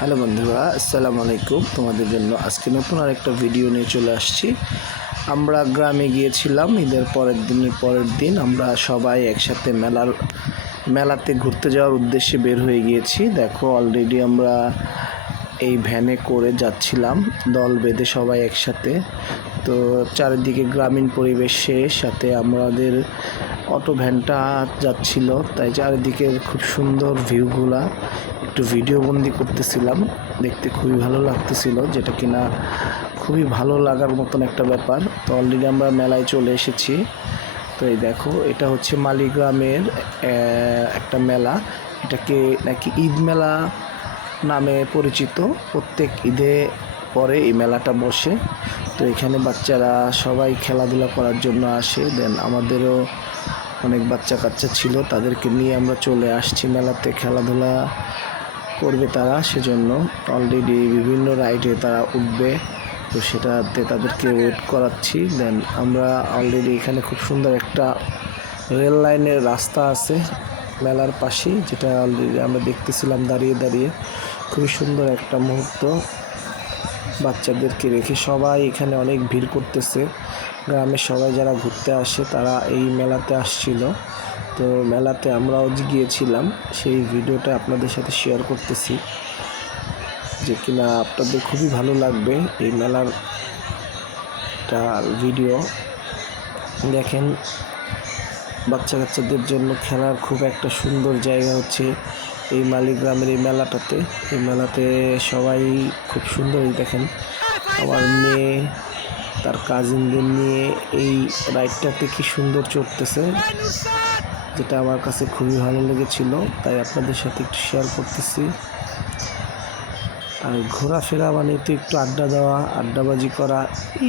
Hello বন্ধুরা, আসসালামু আলাইকুম। তোমাদের জন্য আজকে নতুন আরেকটা ভিডিও নিয়ে চলে আসছি। আমরা গ্রামে গিয়েছিলাম ঈদের পরের দিন আমরা সবাই একসাথে মেলাতে ঘুরতে যাওয়ার উদ্দেশ্যে বের হয়ে গিয়েছি। দেখো অলরেডি আমরা এই ভ্যানে করে যাচ্ছিলাম দল বেঁধে সবাই একসাথে। তো চারিদিকে গ্রামীণ পরিবেশের সাথে আমাদের অটো ভ্যানটা যাচ্ছিল, তাই চারিদিকের খুব সুন্দর ভিউগুলা একটু ভিডিও বন্দি করতেছিলাম। দেখতে খুবই ভালো লাগতেছিল, যেটা কিনা খুবই ভালো লাগার মতন একটা ব্যাপার। তো অলরেডি আমরা মেলায় চলে এসেছি। তো এই দেখো, এটা হচ্ছে মালিগ্রামের একটা মেলা। এটাকে নাকি ঈদ মেলা নামে পরিচিত। প্রত্যেক ঈদে পরে এই মেলাটা বসে। তো এখানে বাচ্চারা সবাই খেলাধুলা করার জন্য আসে। দেন আমাদেরও অনেক বাচ্চা কাচ্চা ছিল, তাদেরকে নিয়ে আমরা চলে আসছি মেলাতে। খেলাধুলা করবে তারা, সেজন্য অলরেডি বিভিন্ন রাইডে তারা উঠবে, তো সেটাতে তাদেরকে ওয়েট করাচ্ছি। দেন আমরা অলরেডি এখানে খুব সুন্দর একটা রেল লাইনের রাস্তা আছে মেলার পাশেই, যেটা অলরেডি আমরা দেখতেছিলাম দাঁড়িয়ে দাঁড়িয়ে। খুবই সুন্দর একটা মুহূর্ত। বাচ্চাদেরকে রেখে সবাই এখানে অনেক ভিড় করতেছে। গ্রামের সবাই যারা ঘুরতে আসে তারা এই মেলাতে আসছিল। তো মেলাতে আমরাও গিয়েছিলাম, সেই ভিডিওটা আপনাদের সাথে শেয়ার করতেছি, যে কিনা আপনাদের খুবই ভালো লাগবে। এই মেলার ভিডিও দেখেন। বাচ্চা কাচ্চাদের জন্য খেলার খুব একটা সুন্দর জায়গা হচ্ছে এই মালিগ্রামের এই মেলাটাতে। এই মেলাতে সবাই খুব সুন্দর, দেখেন আমার মেয়ে তার কাজিনদের নিয়ে এই রাইডটাতে কি সুন্দর চড়তেছে, যেটা আমার কাছে খুবই ভালো লেগেছিল, তাই আপনাদের সাথে একটু শেয়ার করতেছি। আর ঘোরাফেরা মানে তো একটু আড্ডা দেওয়া, আড্ডাবাজি করা,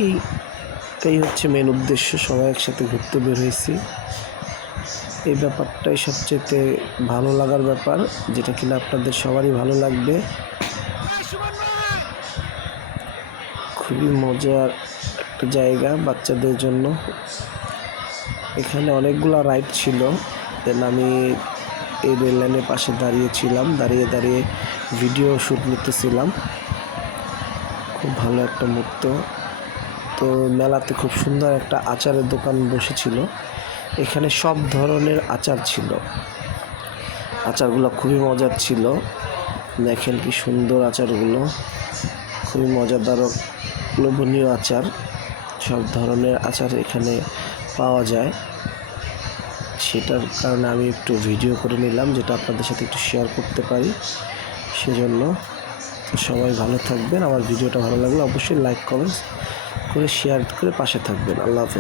এইটাই হচ্ছে মেন উদ্দেশ্য। সবাই একসাথে ঘুরতে বের হয়েছি, এই ব্যাপারটাই সবচেয়ে ভালো লাগার ব্যাপার, যেটা কিনা আপনাদের সবারই ভালো লাগবে। খুবই মজার একটা জায়গা বাচ্চাদের জন্য। এখানে অনেকগুলো রাইড ছিল। দেন আমি এই রেল লাইনের পাশে দাঁড়িয়েছিলাম, দাঁড়িয়ে দাঁড়িয়ে ভিডিও শ্যুট নিতেছিলাম। খুব ভালো একটা মুহূর্ত। তো মেলাতে খুব সুন্দর একটা আচারের দোকান বসেছিল। এখানে সব ধরনের আচার ছিল। আচারগুলো খুবই মজার ছিল। দেখেন কি সুন্দর আচারগুলো, খুবই মজাদার লোভনীয় আচার। সব ধরনের আচার এখানে পাওয়া যায়, সেটার কারণে আমি একটু ভিডিও করে নিলাম, যেটা আপনাদের সাথে একটু শেয়ার করতে পারি। সেজন্য সবাই ভালো থাকবেন। আমার ভিডিওটা ভালো লাগলে অবশ্যই লাইক কমেন্টস করে শেয়ার করে পাশে থাকবেন। আল্লাহ হাফেজ।